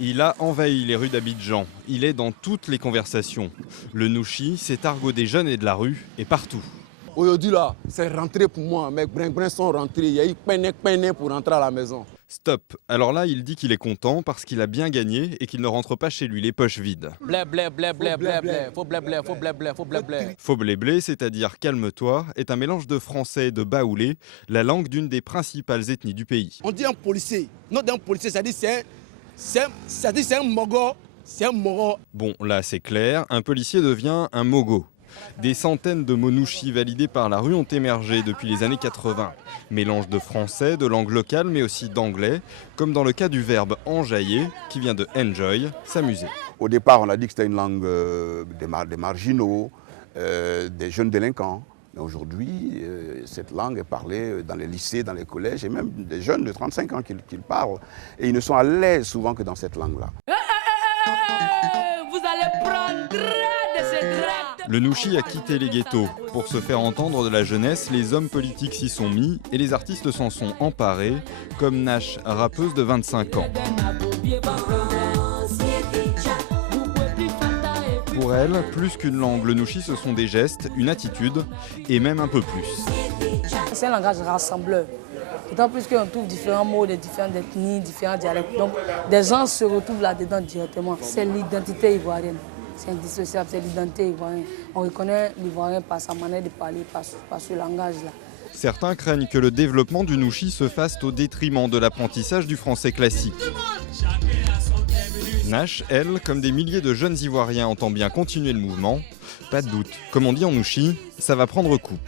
Il a envahi les rues d'Abidjan. Il est dans toutes les conversations. Le Nouchi, c'est argot des jeunes et de la rue, et partout. Aujourd'hui là, c'est rentré pour moi. Mes brin sont rentrés. Il y a eu peine pour rentrer à la maison. Stop. Alors là, il dit qu'il est content parce qu'il a bien gagné et qu'il ne rentre pas chez lui les poches vides. Blé, blé, blé, blé, blé, blé. Faut blé, blé, faut blé, blé, faut blé, blé. Faux blé blé, c'est-à-dire calme-toi, est un mélange de français et de baoulé, la langue d'une des principales ethnies du pays. On dit un policier. Non, d'un policier, ça dit c'est un mogo. C'est un mogo. Bon, là c'est clair, un policier devient un mogo. Des centaines de mots nouchi validés par la rue ont émergé depuis les années 80. Mélange de français, de langue locale, mais aussi d'anglais, comme dans le cas du verbe enjailler, qui vient de enjoy, s'amuser. Au départ, on a dit que c'était une langue des marginaux, des jeunes délinquants. Mais aujourd'hui, cette langue est parlée dans les lycées, dans les collèges, et même des jeunes de 35 ans qui parlent. Et ils ne sont à l'aise souvent que dans cette langue-là. Vous allez prendre de ces draps. Le Nouchi a quitté les ghettos. Pour se faire entendre de la jeunesse, les hommes politiques s'y sont mis et les artistes s'en sont emparés, comme Nash, rappeuse de 25 ans. Pour elle, plus qu'une langue, le Nouchi, ce sont des gestes, une attitude et même un peu plus. C'est un langage rassembleur. D'autant plus qu'on trouve différents mots de différentes ethnies, différents dialectes. Donc, des gens se retrouvent là-dedans directement. C'est l'identité ivoirienne. C'est indissociable, c'est l'identité ivoirienne. On reconnaît l'Ivoirien par sa manière de parler, par ce langage-là. Certains craignent que le développement du Nouchi se fasse au détriment de l'apprentissage du français classique. Nash, elle, comme des milliers de jeunes Ivoiriens, entend bien continuer le mouvement. Pas de doute, comme on dit en Nouchi, ça va prendre coupe.